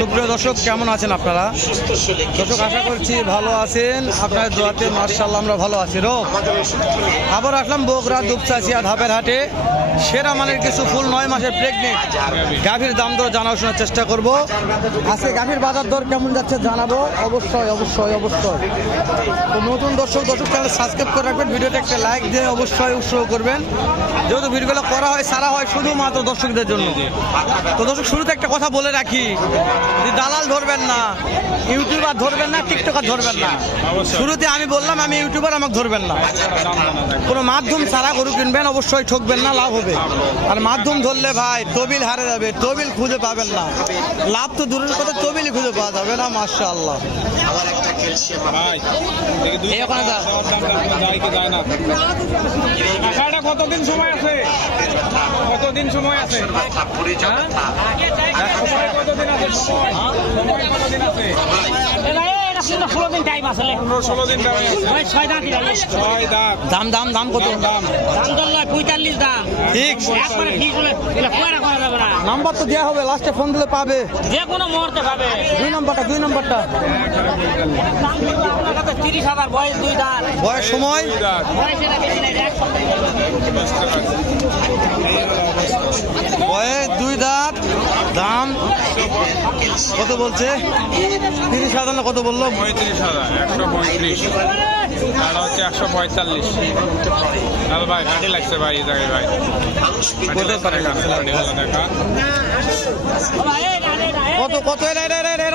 সুপ্রিয় দর্শক, কেমন আছেন আপনারা? দর্শক, আশা করছি ভালো আছেন। আপনার দোয়াতে মাশাআল্লাহ আমরা ভালো আছি। আবার আসলাম বগুড়া দুপচাচিয়া ধাপের হাটে। সেরা মানের কিছু ফুল 9 মাসের প্রেগনেন্ট গাভীর দাম দর জানাশোনার চেষ্টা করব। আজকে গাভীর বাজার দর কেমন যাচ্ছে জানাবো অবশ্যই অবশ্যই অবশ্যই। তো নতুন দর্শক চ্যানেল সাবস্ক্রাইব করে রাখবেন, ভিডিওটা একটা লাইক দিয়ে অবশ্যই উৎসাহ করবেন। যেহেতু ভিডিওগুলো করা হয় সারা হয় শুধুমাত্র দর্শকদের জন্য। তো দর্শক, শুরুতে একটা কথা বলে রাখি, দালাল ধরবেন না, ইউটিউবার ধরবেন না, টিকটকার ধরবেন না। শুরুতে আমি বললাম আমি ইউটিউবার, আমাকে ধরবেন না। কোনো মাধ্যম ছাড়া গরু কিনবেন, অবশ্যই ঠকবেন না, লাভ হবে। আর মাধ্যম ধরলে ভাই তবিল হারে যাবে, তবিল খুঁজে পাবেন না। লাভ তো দূরের কথা, তবিলই খুঁজে পাওয়া যাবে না। মাশাআল্লাহ কতদিন সময় আছে? কতদিন সময় আছে? কতদিন আছে? কতদিন আছে? 16 দিন টাইম আছে। 16 দিন টাইম আছে। 6 দাঁত। দাম দাম দাম কত? দাম দর 45 দাম। ঠিক। একবারে ফিক্স হলে এটা কয়রা করা যাবে না। নাম্বার তো দেওয়া হবে, লাস্টে ফোন দিলে পাবে। যে কোনো মুহূর্তে পাবে। 2 নম্বরটা 30,000 বয়স 2 দাঁত। বয়স সময় বয়স এটা বেশি নাই, 1 সপ্তাহ। বয়স 2 দাঁত। দাম কত বলছে? 30,000 না কত বললো? 35,000। 135 আর হচ্ছে 145। তাহলে ভাই গাড়ি লাগছে ভাই, এই জায়গায় ভাই দেখা কত কত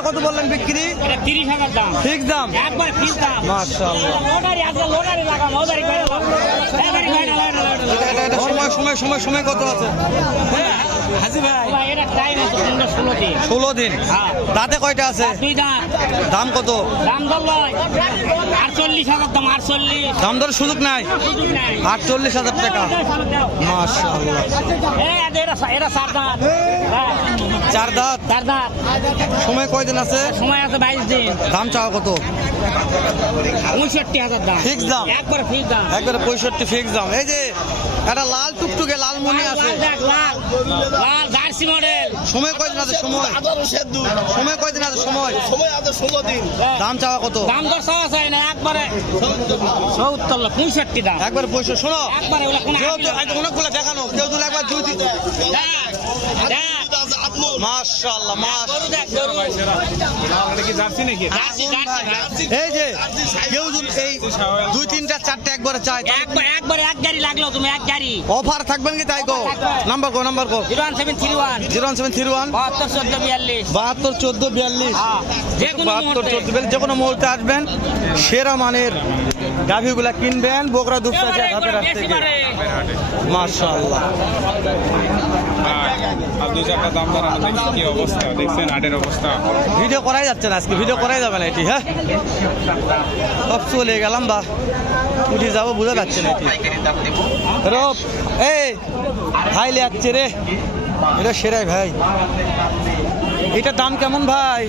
কত বললেন বিক্রি? এটা 30,000 দাম। ফিক্স দাম? একবারে ফিক্স দাম। মাশাআল্লাহ। লোডারি আছে, লোডারি লাগাম, লোডারি করে লাগাম। সময় সময় সময় কত আছে? হাজি ভাই এটা টাইম আছে 16 দিন। 16 দিন। হ্যাঁ। দাঁতে কয়টা আছে? 2 দাঁত। দাম কত? দাম দর 48,000 দাম। 48 দাম দর সুযোগ নাই? সুযোগ নাই। 48,000 টাকা। মাশাআল্লাহ। এটা 4 দাঁত। 4 দাঁত। 4 দাঁত। সময় কয়দিন আছে? সময় আছে 22 দিন। দাম চাও কত? 65,000 দাম। ফিক্স দাম? একবারে ফিক্স দাম। একবারে 65 ফিক্স দাম। এই যে একটা লাল টুকটুকে লাল মনি আছে, লাল দেখ, লাল লাল জার্সি মডেল। সময় কয়দিন আছে? সময় কয়দিন আছে? সময় আছে 16 দিন। দাম চাওয়া কত? দাম দর চাওয়া চাই না, একবারে 70 65 দাম। একবারে 65। শোনো, একবারে ওগুলা কোনো কেউ তো অনেকগুলো দেখানো, কেউ তো একবার দুই তিন। মাশাআল্লাহ গরু দেখ, গরু। কি জার্সি নাকি? Jersey, jersey. এই যে কেউ যদি এই 2 3টা 4টা একবারে চায়, একবারে এক গাড়ি লাগলো, তুমি এক গাড়ি। অফার থাকবেন কি? তাই কো। নাম্বার কো 01731 01731 72 14 42। 72 14 42। যে কোনো 72 মুহূর্তে। 14 42 যে কোনো মুহূর্তে আসবেন। সেরা মানের গাভীগুলা কিনবেন বগুড়া দুপচাচিয়া ধাপের হাট থেকে। মাশাআল্লাহ। আর 2-4টা দাম দর আমরা দেখছি কি অবস্থা, দেখছেন হাটের অবস্থা। ভিডিও করাই যাচ্ছে না আজকে, ভিডিও করাই যাবে না এটি। হ্যাঁ, সব চলে গেলাম বা উঠে যাবো, বোঝা যাচ্ছে না এটি। রব এই ভাই লে যাচ্ছে রে, এটা সেরাই ভাই। এটার দাম কেমন ভাই?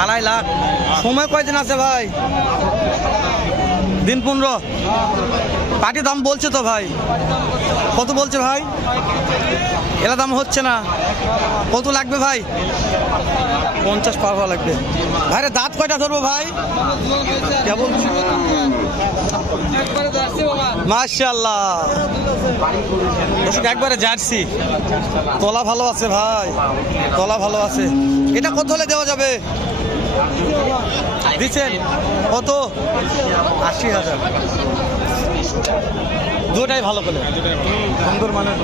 2.5 লাখ। সময় কয়দিন আছে ভাই? দিন 15। পাটি দাম বলছে তো ভাই? কত বলছে ভাই? এরা দাম হচ্ছে না। কত লাগবে ভাই? 50 পার হওয়া লাগবে। ভাইরে দাঁত কয়টা ধরবো ভাই? কেমন? মাশাআল্লাহ। দর্শক, একবারে জার্সি। তলা ভালো আছে ভাই, তলা ভালো আছে। এটা কত হলে দেওয়া যাবে? দিচ্ছেন কত? 80,000। দুটাই ভালো করে, সুন্দর মানের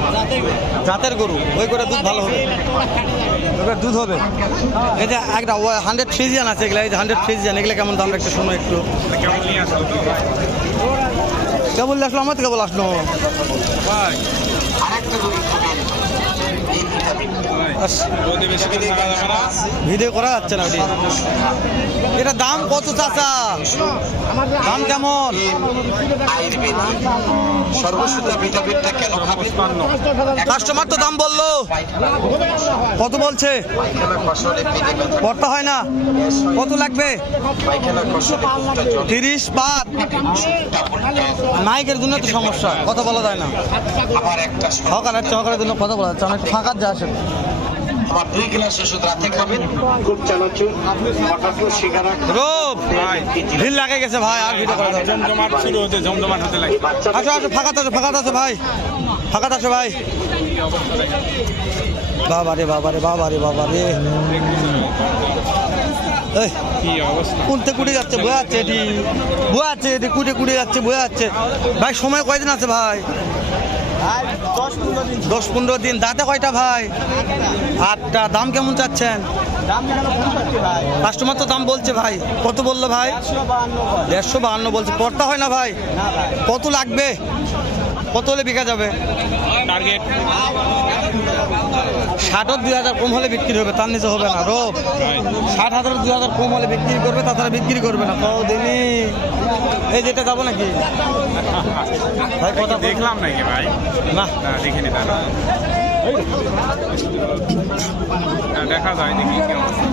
জাতের গরু। ওই করে দুধ ভালো হবে, দুধ হবে। এই যে একটা 100 ফ্রিজিয়ান আছে, এগুলা এই যে 100 ফ্রিজিয়ান, এগুলো কেমন দাম? একটা সময় একটু কেমন নিয়ে আসলো কেবল আসলো, আমার তো কেবল আসলো ভাই? ভিডিও করা যাচ্ছে না ওটি। এটা দাম কত চাচা? দাম কেমন? কাস্টমার তো দাম বললো, কত বলছে? পড়তে হয় না, কত লাগবে? 30 পার। মাইকের জন্য তো সমস্যা, কথা বলা যায় না। সকালের জন্য কথা বলা যাচ্ছে, অনেক ফাঁকা যা আসে। আমার 2 গ্লাস ওষুধ রাতে খাবেন। খুব চানাচুর হঠাৎ শিকারা রূপ ভাই ভিড় লাগে গেছে ভাই, আর ভিডিও করে দাও। জমজমাট শুরু হতে জমজমাট হতে লাগে। আসো আসো, ফাঁকাতে আসো, ফাঁকাতে আসো ভাই, ফাঁকাতে আসো ভাই। বাবারে বাবারে বাবারে বাবারে, এই কি অবস্থা কুনতে কুড়ে যাচ্ছে, বয়ে যাচ্ছে এটি, বয়ে যাচ্ছে এটি, কুড়ে কুড়ে যাচ্ছে, বয়ে যাচ্ছে ভাই। সময় কয়দিন আছে ভাই? 10-15 দিন। দাঁতে কয়টা ভাই? 8টা। দাম কেমন চাচ্ছেন? কাস্টমার তো দাম বলছে ভাই। কত বললো ভাই? 152 বলছে। পড়তা হয় না ভাই? কত লাগবে? কত হলে বিকা যাবে? টার্গেট 60 2000 কম হলে বিক্রি হবে, তার নিচে হবে না। রোপ 60,000 2000 কম হলে বিক্রি করবে, তাছাড়া বিক্রি করবে না। কদিনই এই যেটা যাবো নাকি ভাই? কথা দেখলাম নাকি ভাই? না, না দেখিনি তা না। দেখা যায় দেখি কি অবস্থা।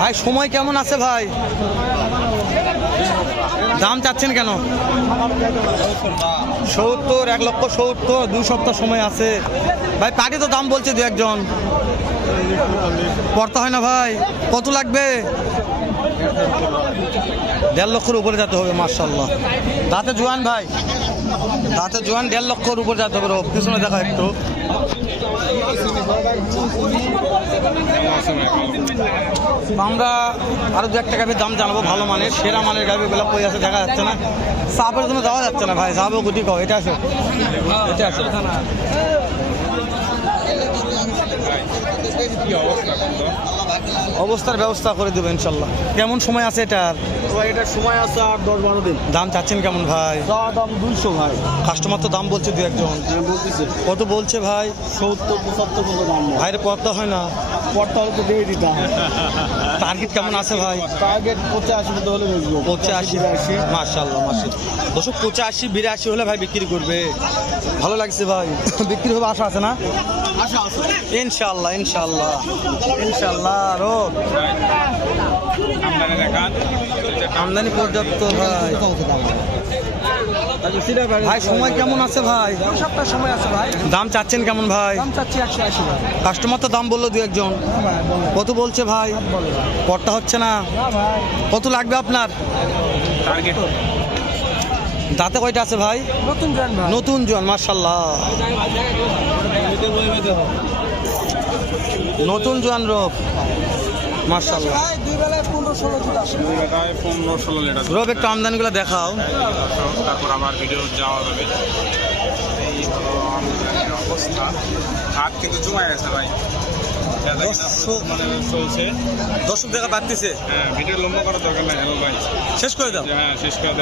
ভাই সময় কেমন আছে ভাই? দাম চাচ্ছেন কেন? 70, 1,70,000, 2 সপ্তাহ সময় আছে ভাই। পাটি তো দাম বলছে 2-1 পড়তে হয় না ভাই? কত লাগবে? 1.5 লক্ষের উপরে যেতে হবে। মার্শাল্লাহ, দাঁতে জোয়ান ভাই, দাঁতে জোয়ান। 1.5 লক্ষের উপরে যেতে হবে। পিছনে দেখা একটু। আমরা আরো 2-1 গাভির দাম জানাবো, ভালো মানের সেরা মানের গাভিগুলো কই আছে দেখা যাচ্ছে না। চাপের জন্য যাওয়া যাচ্ছে না ভাই। যাবো গুটি কও, এটা আসো, এটা আসো। কি অবস্থা? অবস্থার ব্যবস্থা করে দেবো ইনশাল্লাহ। কেমন সময় আছে এটার? এটা সময় আছে আর 10-12 দিন। দাম চাচ্ছেন কেমন ভাই? দাম 200 ভাই। কাস্টমার তো দাম বলছে 2-1 বলতেছে কত বলছে ভাই? 70-75 পর্যন্ত দাম। ভাইরে পড়তে হয় না? পড়তে হলে তো দিয়ে দিতাম। টার্গেট কেমন আছে ভাই? টার্গেট 85 পর্যন্ত হলে বেচবো। 85। মাশাআল্লাহ মাশাআল্লাহ। 85-82 হলে ভাই বিক্রি করবে। ভালো লাগছে ভাই। বিক্রি হবে আশা আছে না? আশা আছে ইনশাআল্লাহ ইনশাআল্লাহ ইনশাআল্লাহ। রোগ আমদানি দেখান। আমদানি পর্যাপ্ত ভাই। ভাই সময় কেমন আছে ভাই? 2 সপ্তাহ সময় আছে ভাই। দাম চাচ্ছেন কেমন ভাই? দাম চাচ্ছি 180 ভাই। কাস্টমার তো দাম বললো 2-1 কত বলছে ভাই? পড়তা হচ্ছে না? না ভাই। কত লাগবে আপনার? টার্গেট দাঁতে কয়টা আছে ভাই? নতুন ব্র্যান্ড ভাই। নতুন জোয়ান মাশাআল্লাহ। নতুন জোয়ান রোপ মাশাআল্লাহ। ভাই 2 বেলায় 15-16 দুধ আসে। 15-16 লিটার। রোপ একটু আমদানিগুলো দেখাও। তারপর আবার ভিডিও যাওয়া যাবে। এই হলো আমদানির অবস্থা। হাট কিন্তু জমায় গেছে ভাই। মানে চলছে। দর্শক দেখা বাড়তেছে। হ্যাঁ ভিডিও লম্বা করার দরকার নাই। হ্যালো ভাই, শেষ করে দাও। হ্যাঁ শেষ করে